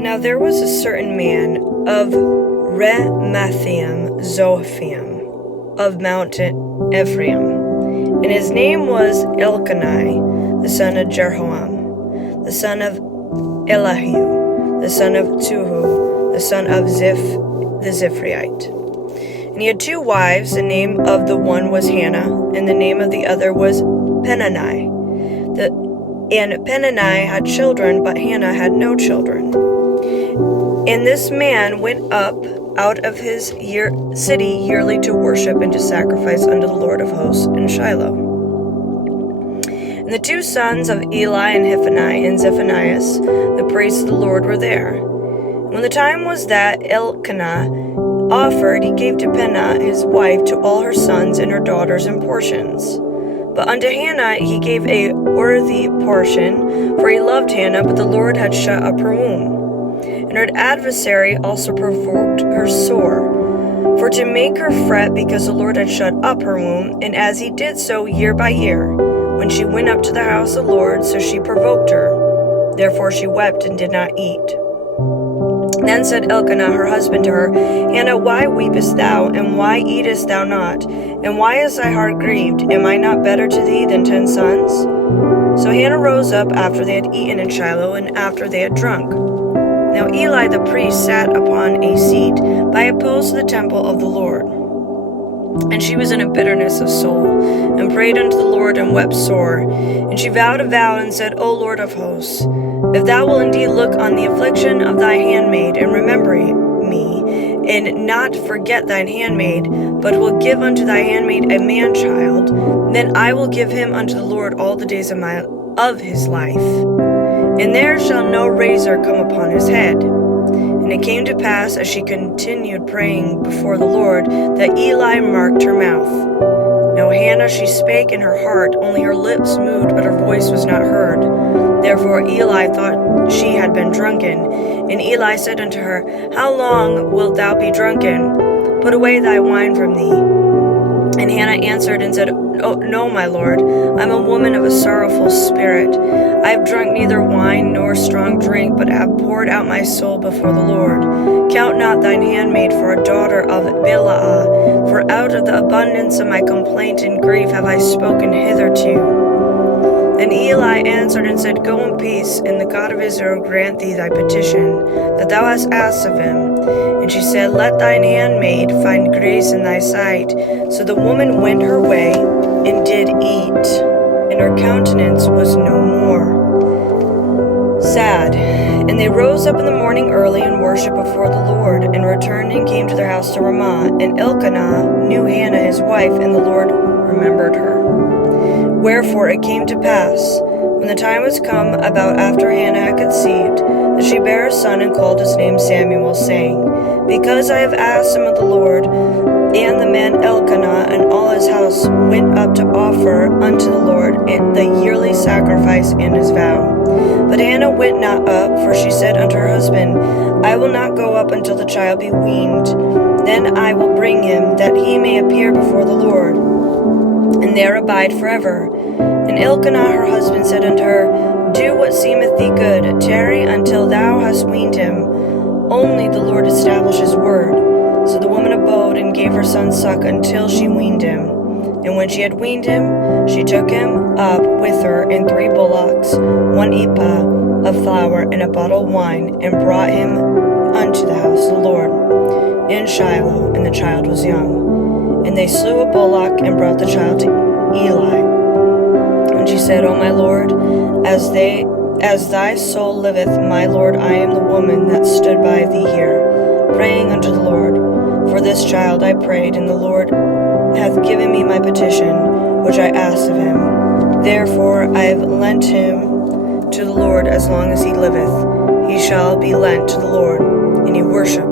Now there was a certain man of Ramathaim Zophim of Mount Ephraim, and his name was Elkanah, the son of Jeroham, the son of Elihu, the son of Tuhu, the son of the Ziphrite. And he had 2 wives. The name of the one was Hannah, and the name of the other was Peninnah. And Peninnah had children, but Hannah had no children. And this man went up out of his city yearly to worship and to sacrifice unto the Lord of hosts in Shiloh. And the 2 sons of Eli and Hophni and Zephanias, the priests of the Lord, were there. And when the time was that Elkanah offered, he gave to Peninnah his wife to all her sons and her daughters in portions. But unto Hannah he gave a worthy portion, for he loved Hannah, but the Lord had shut up her womb. And her adversary also provoked her sore, for to make her fret, because the Lord had shut up her womb. And as he did so year by year, when she went up to the house of the Lord, so she provoked her. Therefore she wept and did not eat. Then said Elkanah her husband to her, Hannah, why weepest thou, and why eatest thou not? And why is thy heart grieved? Am I not better to thee than 10 sons? So Hannah rose up after they had eaten in Shiloh, and after they had drunk. Now Eli the priest sat upon a seat by a post of the temple of the Lord. And she was in a bitterness of soul, and prayed unto the Lord, and wept sore. And she vowed a vow, and said, O Lord of hosts, if thou wilt indeed look on the affliction of thy handmaid, and remember me, and not forget thine handmaid, but will give unto thy handmaid a man-child, then I will give him unto the Lord all the days of his life. And there shall no razor come upon his head. And it came to pass, as she continued praying before the Lord, that Eli marked her mouth. Now Hannah, she spake in her heart, only her lips moved, but her voice was not heard. Therefore Eli thought she had been drunken. And Eli said unto her, How long wilt thou be drunken? Put away thy wine from thee. And Hannah answered and said, Oh, no, my lord, I am a woman of a sorrowful spirit. I have drunk neither wine nor strong drink, but have poured out my soul before the Lord. Count not thine handmaid for a daughter of Belial, for out of the abundance of my complaint and grief have I spoken hitherto. Then Eli answered and said, Go in peace, and the God of Israel grant thee thy petition, that thou hast asked of him. And she said, Let thine handmaid find grace in thy sight. So the woman went her way, and did eat, and her countenance was no more sad. And they rose up in the morning early, and worshipped before the Lord, and returned and came to their house to Ramah. And Elkanah knew Hannah his wife, and the Lord remembered her. Wherefore it came to pass, when the time was come about after Hannah had conceived, that she bare a son, and called his name Samuel, saying, Because I have asked him of the Lord. And the man Elkanah and all his house went up to offer unto the Lord the yearly sacrifice and his vow. But Hannah went not up, for she said unto her husband, I will not go up until the child be weaned. Then I will bring him, that he may appear before the Lord, and there abide forever. And Elkanah her husband said unto her, Do what seemeth thee good, tarry until thou hast weaned him. Only the Lord establish his word. So the woman abode, and gave her son suck until she weaned him. And when she had weaned him, she took him up with her in 3 bullocks, 1 ephah of flour, and a bottle of wine, and brought him unto the house of the Lord in Shiloh, and the child was young. And they slew a bullock, and brought the child to Eli. And she said, O my Lord, as thy soul liveth, my Lord, I am the woman that stood by thee here, praying unto the Lord. For this child I prayed, and the Lord hath given me my petition, which I asked of him. Therefore I have lent him to the Lord as long as he liveth. He shall be lent to the Lord. And he worshipped